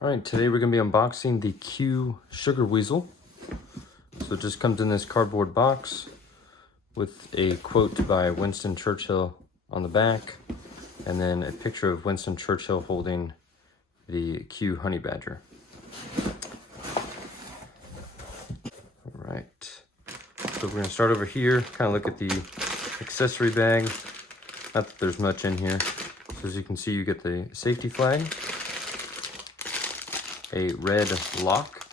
All right, today we're gonna be unboxing the Q Sugar Weasel. So it just comes in this cardboard box with a quote by Winston Churchill on the back, and then a picture of Winston Churchill holding the Q honey badger. All right, so we're gonna start over here, kind of look at the accessory bag. Not that there's much in here. So as you can see, you get the safety flag, a red lock,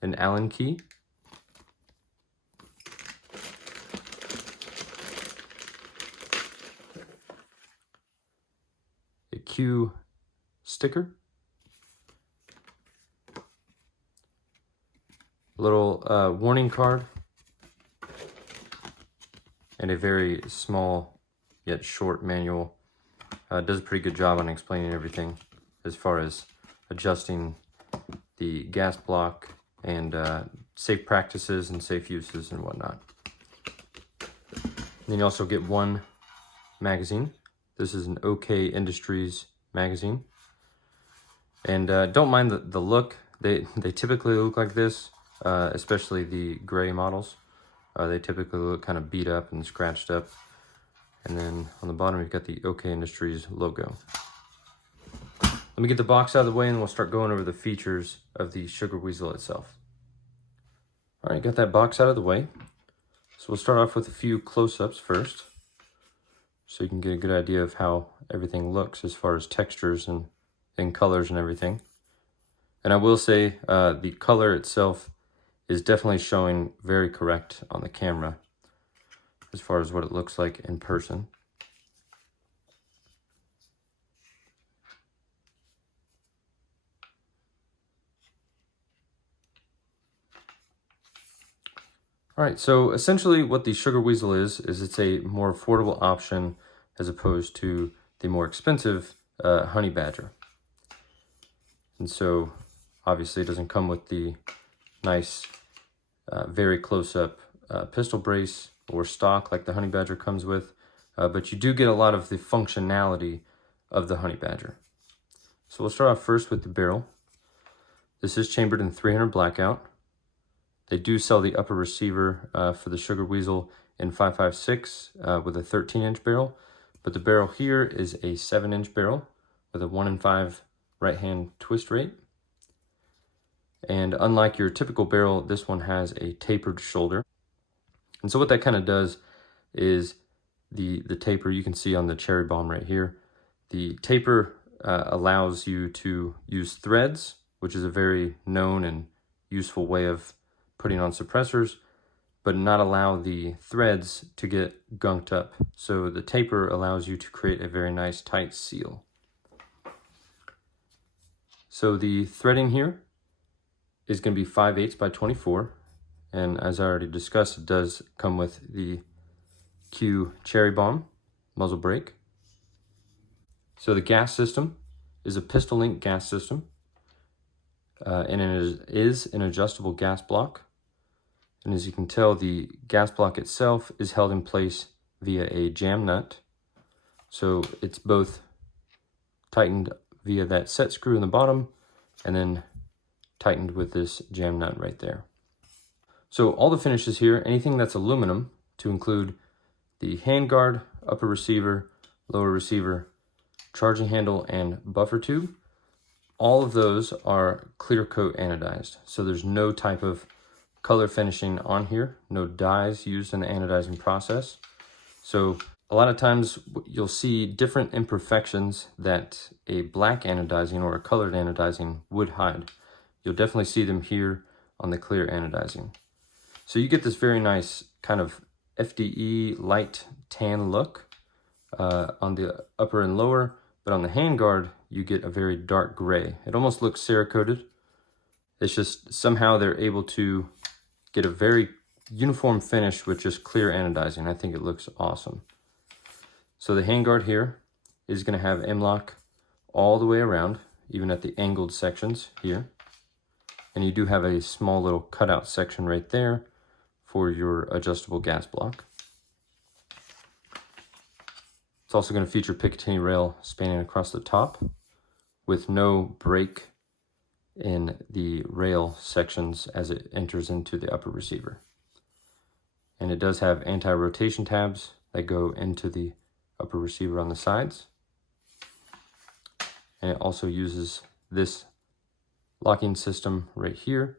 an Allen key, a Q sticker, a little warning card, and a very small yet short manual. It does a pretty good job on explaining everything as far as adjusting the gas block and safe practices and safe uses and whatnot. And then you also get one magazine. This is an OK Industries magazine. And don't mind the look. They typically look like this, especially the gray models. They typically look kind of beat up and scratched up. And then on the bottom, you've got the OK Industries logo. Let me get the box out of the way and we'll start going over the features of the Sugar Weasel itself. All right, got that box out of the way. So we'll start off with a few close-ups first, so you can get a good idea of how everything looks as far as textures and colors and everything. And I will say the color itself is definitely showing very correct on the camera as far as what it looks like in person. All right, so essentially what the Sugar Weasel is it's a more affordable option as opposed to the more expensive honey badger. And so obviously it doesn't come with the nice, very close-up pistol brace or stock like the honey badger comes with, but you do get a lot of the functionality of the honey badger. So we'll start off first with the barrel. This is chambered in 300 blackout. They do sell the upper receiver for the Sugar Weasel in 5.56 with a 13-inch barrel, but the barrel here is a 7-inch barrel with a 1 in 5 right-hand twist rate. And unlike your typical barrel, this one has a tapered shoulder. And so what that kind of does is the taper you can see on the cherry bomb right here. The taper allows you to use threads, which is a very known and useful way of putting on suppressors, but not allow the threads to get gunked up. So the taper allows you to create a very nice tight seal. So the threading here is going to be 5/8 by 24. And as I already discussed, it does come with the Q cherry bomb muzzle brake. So the gas system is a pistol link gas system. And it is an adjustable gas block. And as you can tell, the gas block itself is held in place via a jam nut. So it's both tightened via that set screw in the bottom and then tightened with this jam nut right there. So all the finishes here, anything that's aluminum, to include the handguard, upper receiver, lower receiver, charging handle, and buffer tube, all of those are clear coat anodized. So there's no type of color finishing on here, no dyes used in the anodizing process. So a lot of times you'll see different imperfections that a black anodizing or a colored anodizing would hide. You'll definitely see them here on the clear anodizing. So you get this very nice kind of FDE light tan look on the upper and lower, but on the handguard, you get a very dark gray. It almost looks Cerakoted. It's just somehow they're able to get a very uniform finish with just clear anodizing. I think it looks awesome. So the handguard here is going to have M-lock all the way around, even at the angled sections here. And you do have a small little cutout section right there for your adjustable gas block. It's also going to feature Picatinny rail spanning across the top with no break in the rail sections as it enters into the upper receiver. And it does have anti-rotation tabs that go into the upper receiver on the sides. And it also uses this locking system right here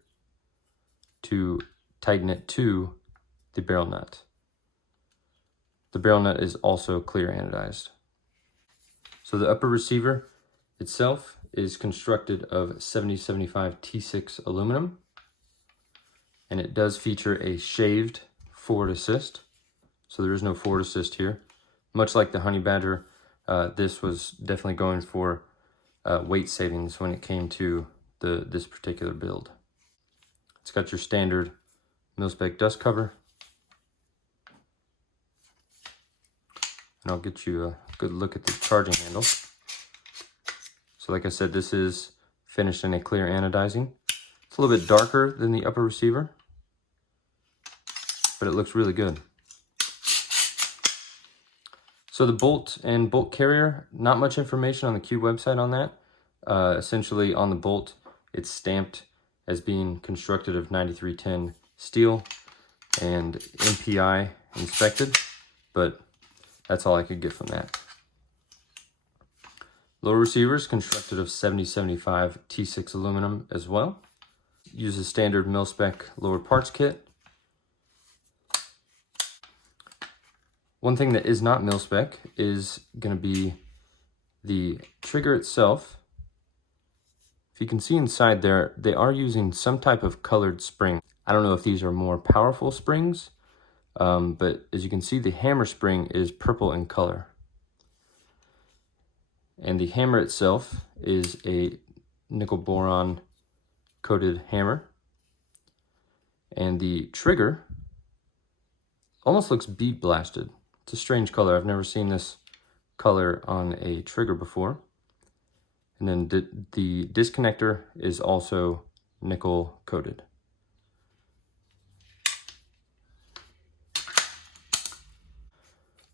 to tighten it to the barrel nut. The barrel nut is also clear anodized. So the upper receiver itself is constructed of 7075 T6 aluminum, and it does feature a shaved forward assist. So there is no forward assist here. Much like the Honey Badger, this was definitely going for weight savings when it came to this particular build. It's got your standard mil-spec dust cover. And I'll get you a good look at the charging handle. So like I said, this is finished in a clear anodizing. It's a little bit darker than the upper receiver, but it looks really good. So the bolt and bolt carrier, not much information on the Q website on that. Essentially on the bolt, it's stamped as being constructed of 9310 steel and MPI inspected, but that's all I could get from that. Lower receiver is constructed of 7075 T6 aluminum as well. Uses standard mil-spec lower parts kit. One thing that is not mil-spec is going to be the trigger itself. If you can see inside there, they are using some type of colored spring. I don't know if these are more powerful springs, but as you can see, the hammer spring is purple in color. And the hammer itself is a nickel boron coated hammer. And the trigger almost looks bead blasted. It's a strange color. I've never seen this color on a trigger before. And then the disconnector is also nickel coated.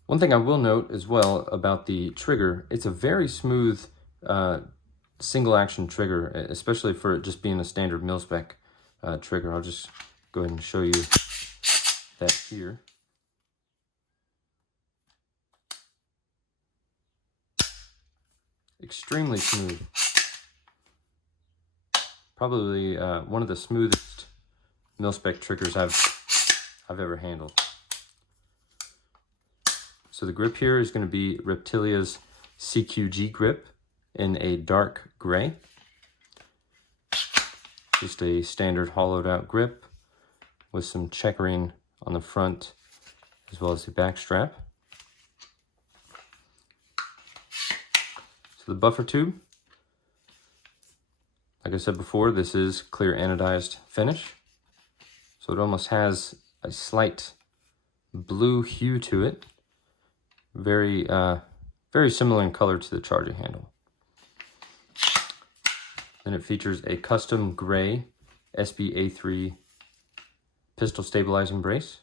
One thing I will note as well about the trigger, it's a very smooth single action trigger, especially for it just being a standard mil-spec trigger. I'll just go ahead and show you that here. Extremely smooth. Probably one of the smoothest mil-spec triggers I've ever handled. So the grip here is going to be Reptilia's CQG grip in a dark gray. Just a standard hollowed out grip with some checkering on the front as well as the back strap. So the buffer tube, like I said before, this is clear anodized finish. So it almost has a slight blue hue to it. Very similar in color to the charging handle. Then it features a custom gray SBA3 pistol stabilizing brace.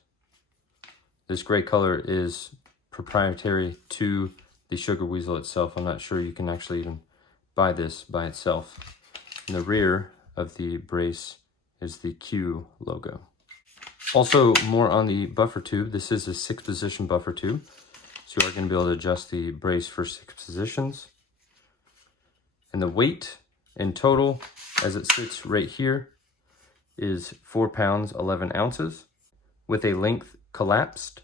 This gray color is proprietary to the Sugar Weasel itself. I'm not sure you can actually even buy this by itself. In the rear of the brace is the Q logo. Also, more on the buffer tube. This is a 6-position buffer tube. So you are going to be able to adjust the brace for 6 positions. And the weight in total, as it sits right here, is 4 pounds, 11 ounces, with a length collapsed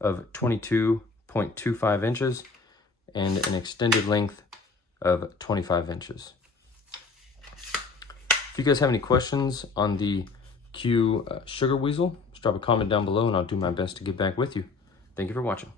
of 22.25 inches and an extended length of 25 inches. If you guys have any questions on the Q Sugar Weasel, just drop a comment down below and I'll do my best to get back with you. Thank you for watching.